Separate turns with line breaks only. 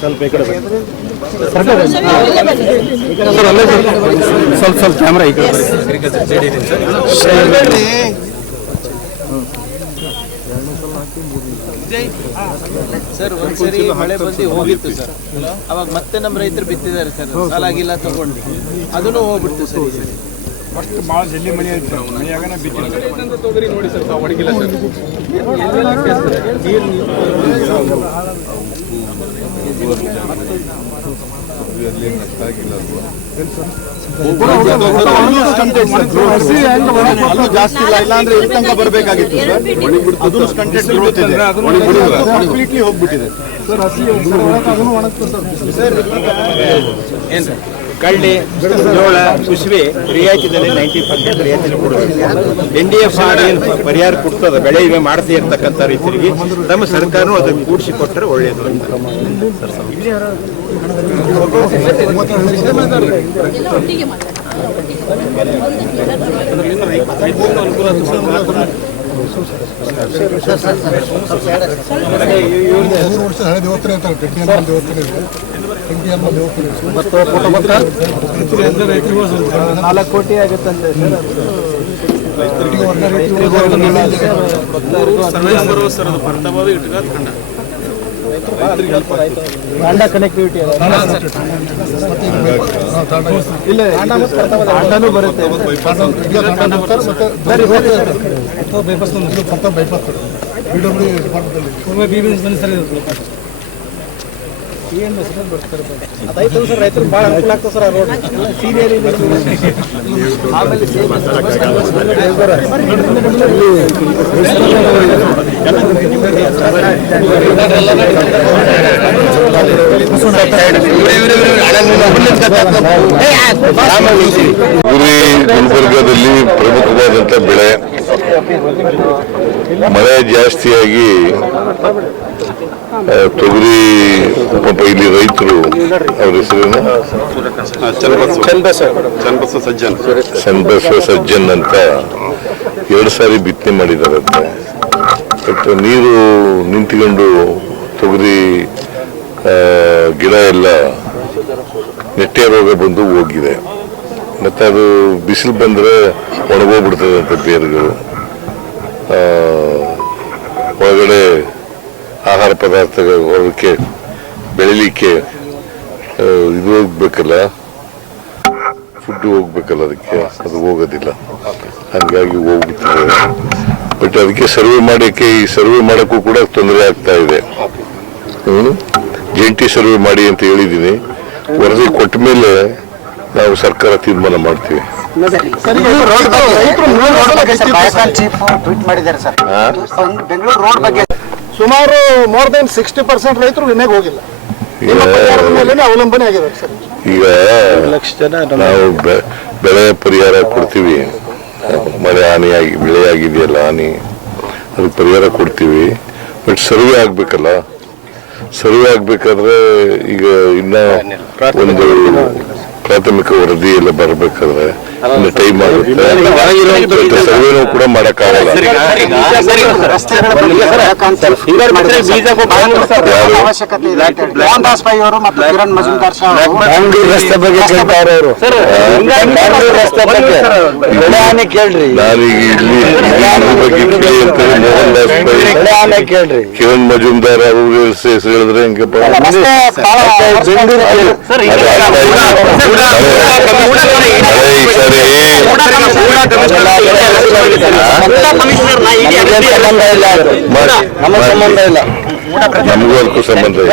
ಸ್ವಲ್ಪ ಈ ಕಡೆ. ಸ್ವಲ್ಪ ಕ್ಯಾಮ್ರಾ ಈ ಕಡೆ.
ಸರ್ ಒಂದ್ಸರಿ ಮಳೆ ಬಂದು ಹೋಗಿತ್ತು ಸರ್ ಅವಾಗ ಮತ್ತೆ ನಮ್ಮ ರೈತರು ಬಿತ್ತಿದ್ದಾರೆ ಸರ್ ಸಾಲಾಗಿಲ್ಲ, ತಗೊಂಡು ಅದನ್ನು ಹೋಗ್ಬಿಡ್ತು ಸರ್ ಸರಿ.
ಅಷ್ಟು ಭಾಳ ಜಲ್ದಿ ಮಳೆ
ಐತೆ ಸರ್ ಸರ್
ಅಲ್ಲೂ ಜಾಸ್ತಿ ಇಲ್ಲ ಇಲ್ಲಾಂದ್ರೆ ಇಲ್ಲಿ ತನಕ ಬರಬೇಕಾಗಿತ್ತು ಸರ್ ಅದು ಕಂಟೆಂಟ್ ಕಂಪ್ಲೀಟ್ಲಿ ಹೋಗ್ಬಿಟ್ಟಿದೆ
ಏನು ಕಳ್ಳಿ ಜೋಳ ಕುಸುಬೆ ರಿಯಾಯಿತಿದಲ್ಲಿ ನೈಂಟಿ ಪರ್ಸೆಂಟ್ ರಿಯಾಯಿತಿ ಕೊಡಬೇಕು ಎನ್ ಡಿ ಎಫ್ ಆರ್ ಏನು ಪರಿಹಾರ ಕೊಡ್ತದ ಬೆಳೆ ವಿಮೆ ಮಾಡದೇ ಇರ್ತಕ್ಕಂಥ ರೈತರಿಗೆ ನಮ್ಮ ಸರ್ಕಾರನೂ ಅದನ್ನು ಕೂಡಿಸಿಕೊಟ್ಟರೆ ಒಳ್ಳೆಯದು ಅಂತ
ಸರ್ ಹಳೆ ದೇವಸ್ಥಾನ ಇರ್ತಾರೆ ಸರ್ ಸರ್ ದೇವಸ್ಥಾನ ಇದೆ ಗಂಟಿ ಕುಟುಂಬಕ್ಕೆ
ನಾಲ್ಕು ಕೋಟಿ ಆಗುತ್ತಂತೆ ಸರ್. ತಾಂಡ ಕನೆಕ್ಟಿವಿಟಿ ಇಲ್ಲ ಅಂಡನೂ ಬರುತ್ತೆ.
ಬೈಪಾಸ್ ಬೈಪಾಸ್ ಬಿ ಡಬ್ಲ್ಯೂ ಡಿಪಾರ್ಟ್ಮೆಂಟಲ್ಲಿ
ಗುರಿ ಗುಲ್ಬರ್ಗದಲ್ಲಿ ಪ್ರಮುಖವಾದಂಥ ಬೆಳೆ ಮಳೆ ಜಾಸ್ತಿಯಾಗಿ ತೊಗರಿ ಪಾಪ ಇಲ್ಲಿ ರೈತರು ಅವ್ರ ಹೆಸರೇನು
ಚನ್ನಬಸವ ಸಜ್ಜನ್
ಚನ್ನಬಸವ ಸಜ್ಜನ್ ಅಂತ ಎರಡು ಸಾರಿ ಬಿತ್ತನೆ ಮಾಡಿದಾರಂತೆ ಬಟ್ ನೀರು ನಿಂತ್ಕೊಂಡು ತೊಗರಿ ಗಿಡ ಎಲ್ಲ ನೆಟ್ಟೆ ರೋಗ ಬಂದು ಹೋಗಿದೆ ಮತ್ತು ಅದು ಬಿಸಿಲು ಬಂದರೆ ಒಣಗೋಗ್ಬಿಡ್ತದೆ ಅಂತ ಬೇರುಗಳು ಆಹಾರ ಪದಾರ್ಥಗಳು ಅದಕ್ಕೆ ಬೆಳಿಲಿಕ್ಕೆ ಇದು ಹೋಗ್ಬೇಕಲ್ಲ? ಫುಡ್ ಹೋಗ್ಬೇಕಲ್ಲ ಅದಕ್ಕೆ? ಅದು ಹೋಗೋದಿಲ್ಲ. ಹಾಗಾಗಿ ಹೋಗ್ಬಿಟ್ಟಿದೆ ಬಟ್ ಅದಕ್ಕೆ ಸರ್ವೆ ಮಾಡೋಕ್ಕೆ ಈ ಸರ್ವೆ ಮಾಡೋಕ್ಕೂ ಕೂಡ ತೊಂದರೆ ಆಗ್ತಾ ಇದೆ. ಹ್ಮ್? ಜಂಟಿ ಸರ್ವೆ ಮಾಡಿ ಅಂತ ಹೇಳಿದ್ದೀನಿ. ವರದಿ ಕೊಟ್ಟ ಮೇಲೆ ನಾವು ಸರ್ಕಾರ ತೀರ್ಮಾನ ಮಾಡ್ತೀವಿ.
ಟ್ವೀಟ್ ಮಾಡಿದ್ದಾರೆ ಸರ್. ಬೆಂಗಳೂರು ರೋಡ್ ಬಗ್ಗೆ ಸುಮಾರು ಮೋರ್ ದೆನ್ ಸಿಕ್ಸ್ಟಿ ಪರ್ಸೆಂಟ್ ರೈತರು ವಿಮೆಗೆ ಹೋಗಿಲ್ಲ.
ಈಗ
ಮೇಲೆ ಅವಲಂಬನೆ ಆಗಿದೆ ಸರ್.
ಈಗ ನಾವು ಬೆ- ಬೆಳೆ ಪರಿಹಾರ ಕೊಡ್ತೀವಿ. ಮಳೆ ಹಾನಿಯಾಗಿ ಬೆಳೆ ಆಗಿದೆಯಲ್ಲ ಹಾನಿ ಅದಕ್ಕೆ ಪರಿಹಾರ ಕೊಡ್ತೀವಿ. ಬಟ್ ಸರ್ವೆ ಆಗ್ಬೇಕಲ್ಲ. ಸರ್ವೆ ಆಗ್ಬೇಕಾದ್ರೆ ಈಗ ಇನ್ನ ಒಂದು ಪ್ರಾಥಮಿಕ ವರದಿ ಎಲ್ಲ ಬರಬೇಕಾದ್ರೆ ಟೈಮ್ ಆಗುತ್ತೆ. ಸರ್ವೇನು ಕೂಡ ಮಾಡಕ್ಕಾಗಲ್ಲ
ಅವಶ್ಯಕತೆ ಇದೆ ಅಂತ ಹೇಳಿ. ಮೋಹನ್ ದಾಸ್ ಅವರು ಮತ್ತು ಕಿರಣ್ ಮಜುಮ್ದಾರ್ ಶಾ ಅವರು.
ರಸ್ತೆ ಬಗ್ಗೆ ಕೇಳ್ತಾರೆ ಅವರು. ರಸ್ತೆ ಬಗ್ಗೆ ಬೆಳೆ ಕೇಳ್ರಿ.
ನಾನೀಗ ಇಲ್ಲಿ ಬಗ್ಗೆ ಮೋಹನ್ ದಾಸ್ ಪೈ ಕಿರಣ್ ಮಜುಮ್ದಾರ್ ಅವರು ಹೇಳಿದ್ರೆ ಹೆಂಗಪ್ಪ
ಸಂಬಂಧ ಇಲ್ಲ ನಮ್ಮ ಸಂಬಂಧ ಇಲ್ಲ
ನಮಗೂ ಅದಕ್ಕೂ ಸಂಬಂಧ ಇಲ್ಲ